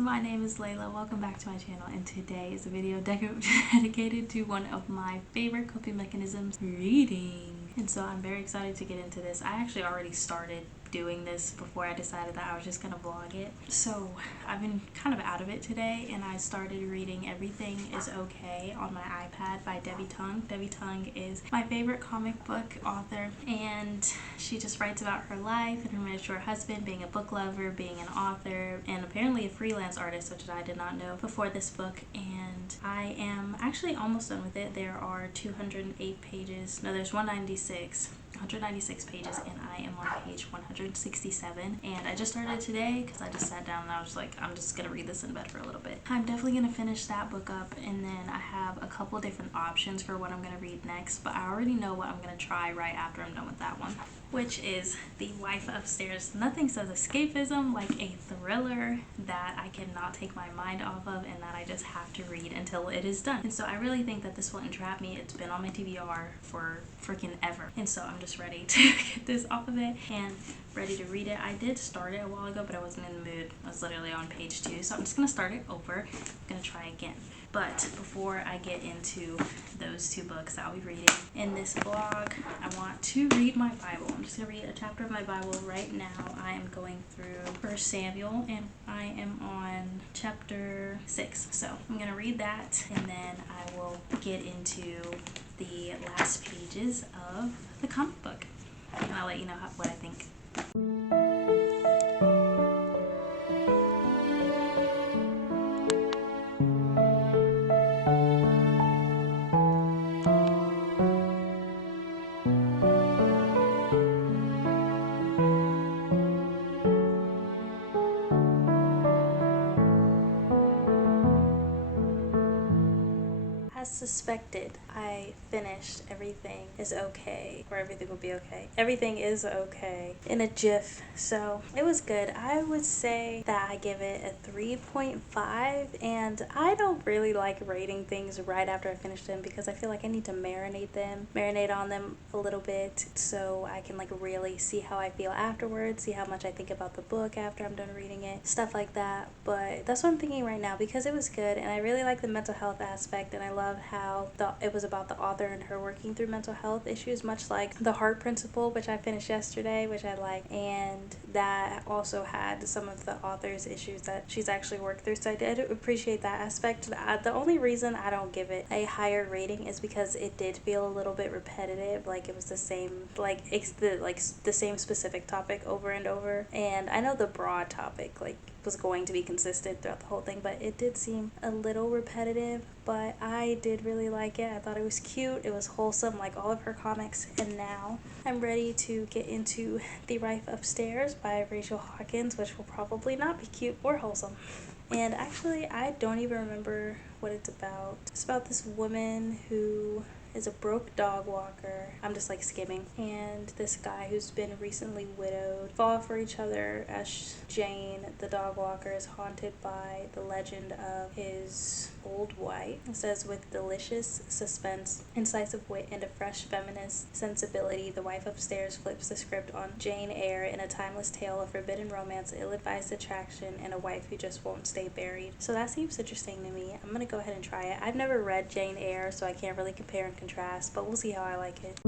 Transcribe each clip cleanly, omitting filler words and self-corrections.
everyone, my name is Layla. Welcome back to my channel, and today is a video dedicated to one of my favorite coping mechanisms, reading. And so I'm very excited to get into this. I actually already started doing this before I decided that I was just gonna vlog it. So I've been kind of out of it today, and I started reading Everything is Okay on my iPad by Debbie Tung. Debbie Tung is my favorite comic book author, and she just writes about her life and her mature husband, being a book lover, being an author, and apparently a freelance artist, which I did not know before this book. And I am actually almost done with it. There are 208 pages. No, there's 196 pages, and I am on page 167, and I just started today because I just sat down and I was like, I'm just gonna read this in bed for a little bit. I'm definitely gonna finish that book up, and then I have a couple different options for what I'm gonna read next, but I already know what I'm gonna try right after I'm done with that one, which is The Wife Upstairs. Nothing says escapism like a thriller that I cannot take my mind off of and that I just have to read until it is done. And so I really think that this will entrap me. It's been on my TBR for freaking ever, and so I'm just ready to get this off of it and ready to read it. I did start it a while ago, but I wasn't in the mood. I was literally on page 2, so I'm just gonna start it over. I'm gonna try again. But before I get into those two books I'll be reading in this vlog, I want to read my Bible. I'm just gonna read a chapter of my Bible right now. I am going through 1 Samuel, and I am on chapter 6. So I'm gonna read that, and then I will get into the last pages of the comic book, and I'll let you know what I think. As suspected, I finished Everything is Okay, or Everything Will Be Okay. Everything is Okay in a GIF, so it was good. I would say that I give it a 3.5, and I don't really like rating things right after I finish them because I feel like I need to marinate on them a little bit so I can like really see how I feel afterwards, see how much I think about the book after I'm done reading it, stuff like that. But that's what I'm thinking right now because it was good, and I really like the mental health aspect, and I love how it was about the author and her working through mental health issues, much like The Heart Principle, which I finished yesterday, which I like, and that also had some of the author's issues that she's actually worked through, so I did appreciate that aspect. The only reason I don't give it a higher rating is because it did feel a little bit repetitive, like it was the same, the same specific topic over and over, and I know the broad topic was going to be consistent throughout the whole thing, but it did seem a little repetitive. But I did really like it. I thought it was cute, it was wholesome like all of her comics, and now I'm ready to get into The Wife Upstairs by Rachel Hawkins, which will probably not be cute or wholesome. And actually, I don't even remember what it's about. It's about this woman who is a broke dog walker. I'm just like skimming. And this guy who's been recently widowed fall for each other as Jane, the dog walker, is haunted by the legend of his old wife. It says, with delicious suspense, incisive wit, and a fresh feminist sensibility, The Wife Upstairs flips the script on Jane Eyre in a timeless tale of forbidden romance, ill-advised attraction, and a wife who just won't stay buried. So that seems interesting to me. I'm gonna go ahead and try it. I've never read Jane Eyre, so I can't really compare and contrast, but we'll see how I like it.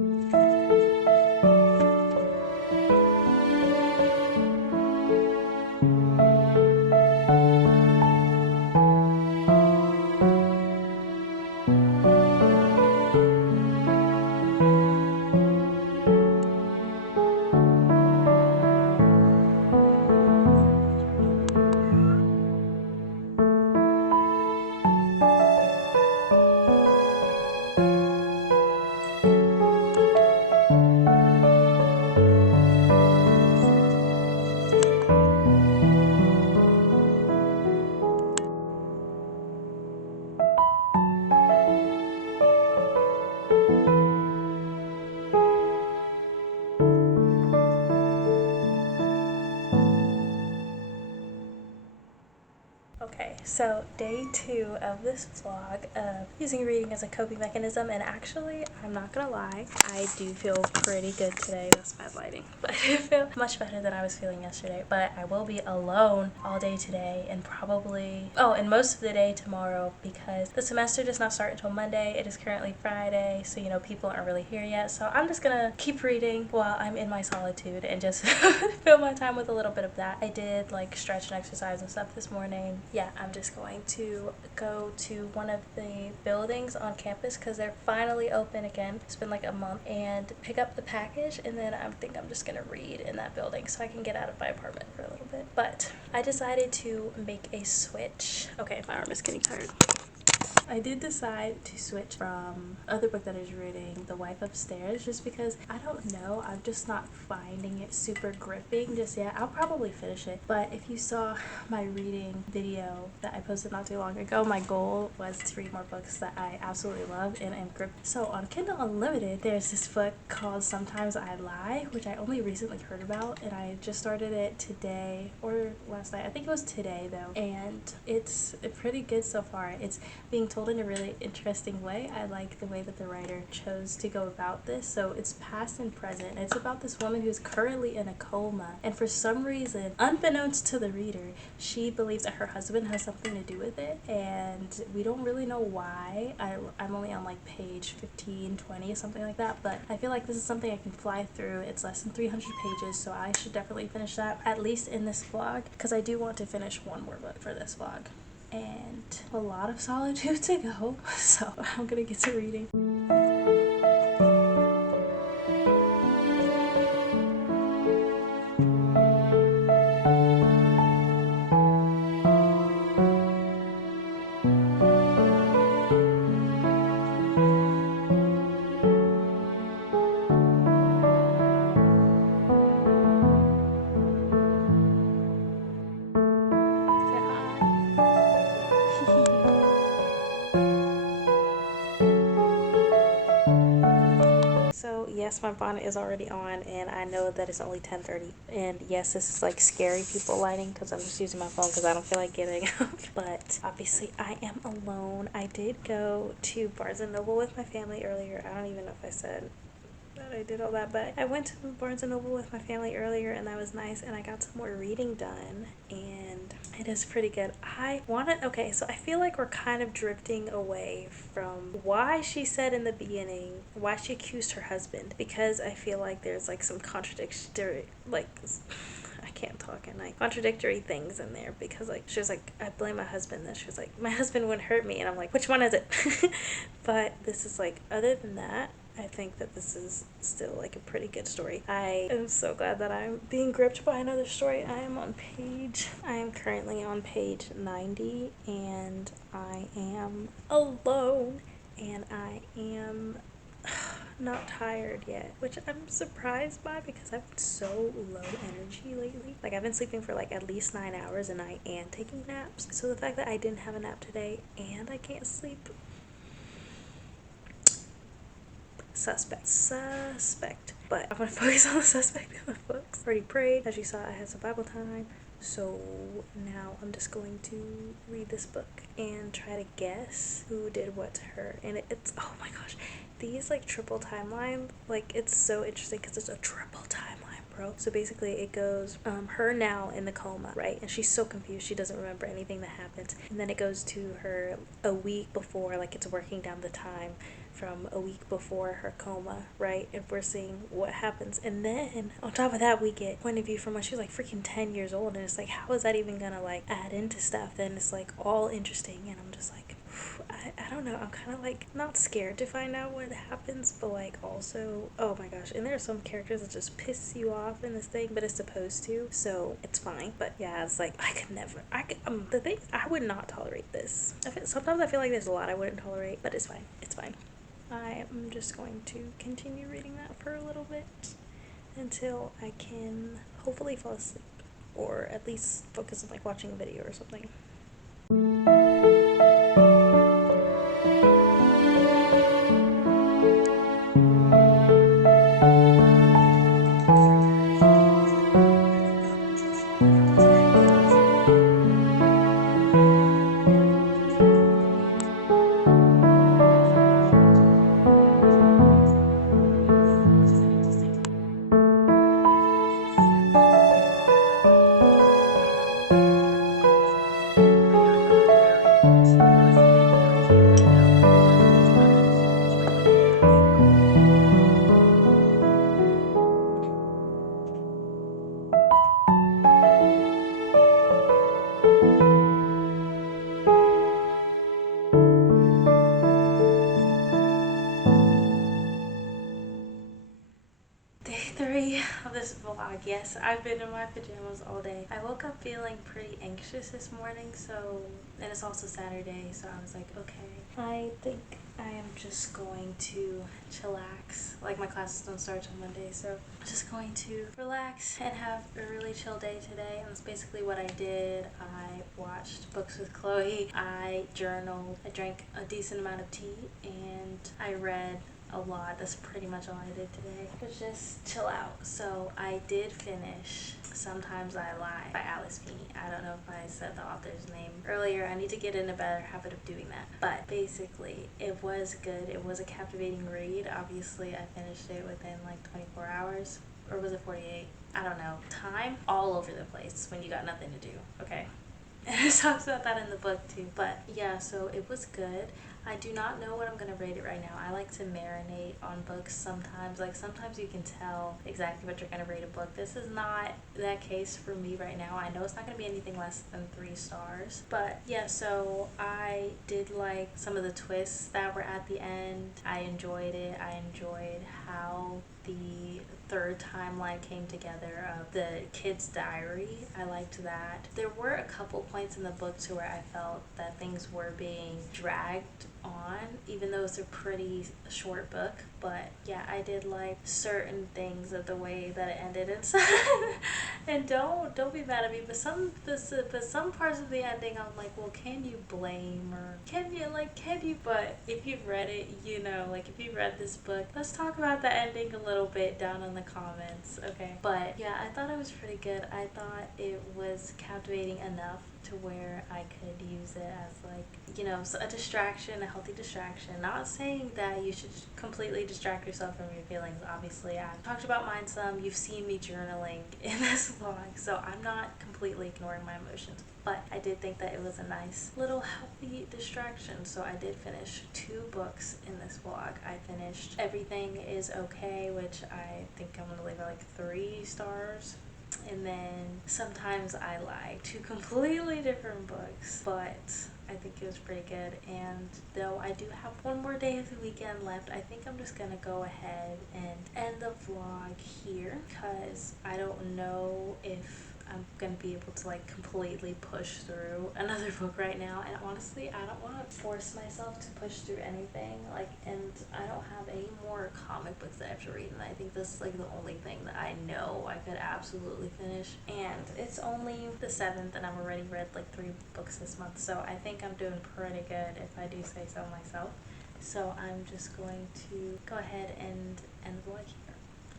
Okay, so day 2 of this vlog of using reading as a coping mechanism, and actually, I'm not gonna lie, I do feel pretty good today. That's bad lighting, but I do feel much better than I was feeling yesterday. But I will be alone all day today and probably, and most of the day tomorrow, because the semester does not start until Monday. It is currently Friday, so people aren't really here yet. So I'm just gonna keep reading while I'm in my solitude and just fill my time with a little bit of that. I did like stretch and exercise and stuff this morning. Yeah, I'm just going to go to one of the buildings on campus because they're finally open again. It's been like a month, and pick up the package, and then I think I'm just gonna read in that building so I can get out of my apartment for a little bit. But I decided to make a switch. Okay, my arm is getting tired. I did decide to switch from other book that I was reading, The Wife Upstairs, just because I don't know, I'm just not finding it super gripping just yet. I'll probably finish it, but if you saw my reading video that I posted not too long ago, my goal was to read more books that I absolutely love and am gripped. So on Kindle Unlimited, there's this book called Sometimes I Lie, which I only recently heard about, and I just started it today or last night. I think it was today though, and it's pretty good so far. It's being told in a really interesting way. I like the way that the writer chose to go about this. So it's past and present. It's about this woman who's currently in a coma, and for some reason, unbeknownst to the reader, she believes that her husband has something to do with it, and we don't really know why. I'm only on like page 15, 20, something like that, but I feel like this is something I can fly through. It's less than 300 pages, so I should definitely finish that, at least in this vlog, because I do want to finish one more book for this vlog. And a lot of solitude to go, so I'm gonna get to reading. So yes, my bonnet is already on, and I know that it's only 10:30, and yes, this is like scary people lighting because I'm just using my phone because I don't feel like getting up. But obviously I am alone. I did go to Barnes & Noble with my family earlier. I don't even know if I said that I did all that, but I went to Barnes & Noble with my family earlier, and that was nice, and I got some more reading done, and it is pretty good. Okay, so I feel like we're kind of drifting away from why she said in the beginning, why she accused her husband, because I feel like there's like some contradictory, like, I can't talk at night, contradictory things in there, because like she was like, I blame my husband, then she was like, my husband wouldn't hurt me, and I'm like, which one is it? But this is like, other than that, I think that this is still like a pretty good story. I am so glad that I'm being gripped by another story. I am currently on page 90, and I am alone, and I am not tired yet, which I'm surprised by because I've been so low energy lately. Like, I've been sleeping for like at least 9 hours a night and taking naps. So the fact that I didn't have a nap today and I can't sleep, suspect. But I'm gonna focus on the suspect in the books. Already prayed. As you saw, I had some Bible time. So now I'm just going to read this book and try to guess who did what to her. And it's, oh my gosh, these like triple timelines, like it's so interesting because it's a triple timeline, bro. So basically it goes her now in the coma, right? And she's so confused, she doesn't remember anything that happened. And then it goes to her a week before, like it's working down the time from a week before her coma, right? And we're seeing what happens. And then on top of that, we get point of view from when she was like freaking 10 years old, and it's like, how is that even gonna like add into stuff? Then it's like all interesting, and I'm just like, I don't know, I'm kind of like not scared to find out what happens, but like also, oh my gosh, and there are some characters that just piss you off in this thing, but it's supposed to, so it's fine. But yeah, it's like the thing, I would not tolerate this. Sometimes I feel like there's a lot I wouldn't tolerate, but it's fine. I am just going to continue reading that for a little bit until I can hopefully fall asleep, or at least focus on like watching a video or something. Yes, I've been in my pajamas all day. I woke up feeling pretty anxious this morning, and it's also Saturday, so I was like, okay, I think I am just going to chillax. Like, my classes don't start till Monday, so I'm just going to relax and have a really chill day today. And that's basically what I did. I watched books with Chloe, I journaled, I drank a decent amount of tea, and I read a lot. That's pretty much all I did today. It was just chill out. So I did finish Sometimes I Lie by Alice Feeney. I don't know if I said the author's name earlier. I need to get in a better habit of doing that. But basically, it was good. It was a captivating read. Obviously, I finished it within like 24 hours. Or was it 48? I don't know. Time all over the place when you got nothing to do. Okay. And it talks about that in the book too. But yeah, so it was good. I do not know what I'm going to rate it right now. I like to marinate on books sometimes. Like, sometimes you can tell exactly what you're going to rate a book. This is not that case for me right now. I know it's not going to be anything less than 3 stars. But yeah, so I did like some of the twists that were at the end. I enjoyed it. I enjoyed how the third timeline came together of the kid's diary. I liked that. There were a couple points in the book to where I felt that things were being dragged on, even though it's a pretty short book. But yeah, I did like certain things of the way that it ended and stuff. And don't be mad at me, but some parts of the ending I'm like, well, can you blame, or can you, but if you've read it, you know, like, if you read this book, let's talk about the ending a little bit down in the comments, okay? But yeah, I thought it was pretty good. I thought it was captivating enough to where I could use it as, like, you know, a distraction, a healthy distraction. Not saying that you should completely distract yourself from your feelings. Obviously, I've talked about mine some. You've seen me journaling in this vlog, so I'm not completely ignoring my emotions. But I did think that it was a nice little healthy distraction. So I did finish 2 books in this vlog. I finished Everything Is Okay, which I think I'm gonna leave it like 3 stars. And then Sometimes I Lie, 2 completely different books, but I think it was pretty good. And though I do have one more day of the weekend left, I think I'm just gonna go ahead and end the vlog here, because I don't know if I'm gonna be able to like completely push through another book right now. And honestly, I don't want to force myself to push through anything, like, and I don't have any more comic books that I have to read, and I think this is like the only thing that I know I could absolutely finish. And it's only the 7th, and I've already read like 3 books this month, so I think I'm doing pretty good, if I do say so myself. So I'm just going to go ahead and end the vlog here.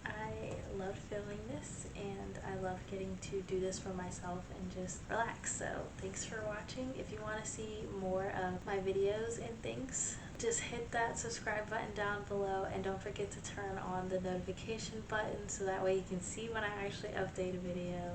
I loved filming this, and I love getting to do this for myself and just relax. So thanks for watching. If you want to see more of my videos and things, just hit that subscribe button down below, and don't forget to turn on the notification button so that way you can see when I actually update a video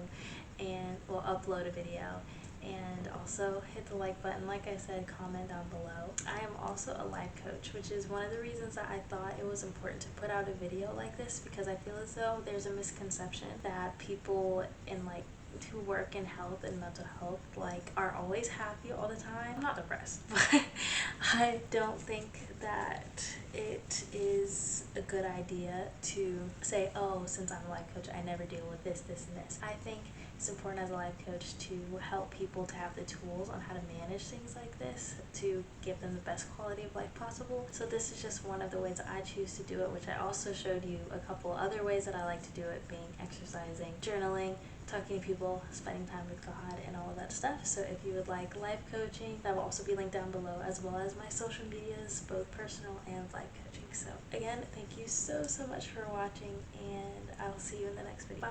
and will upload a video. And also hit the like button, like I said, comment down below. I am also a life coach, which is one of the reasons that I thought it was important to put out a video like this, because I feel as though there's a misconception that people in like who work in health and mental health like are always happy all the time. I'm not depressed, but I don't think that it is a good idea to say, oh, since I'm a life coach, I never deal with this, this, and this. I think it's important as a life coach to help people to have the tools on how to manage things like this, to give them the best quality of life possible. So this is just one of the ways I choose to do it, which I also showed you a couple other ways that I like to do it, being exercising, journaling, talking to people, spending time with God, and all of that stuff. So if you would like life coaching, that will also be linked down below, as well as my social medias, both personal and life coaching. So again, thank you so much for watching, and I'll see you in the next video.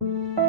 Bye.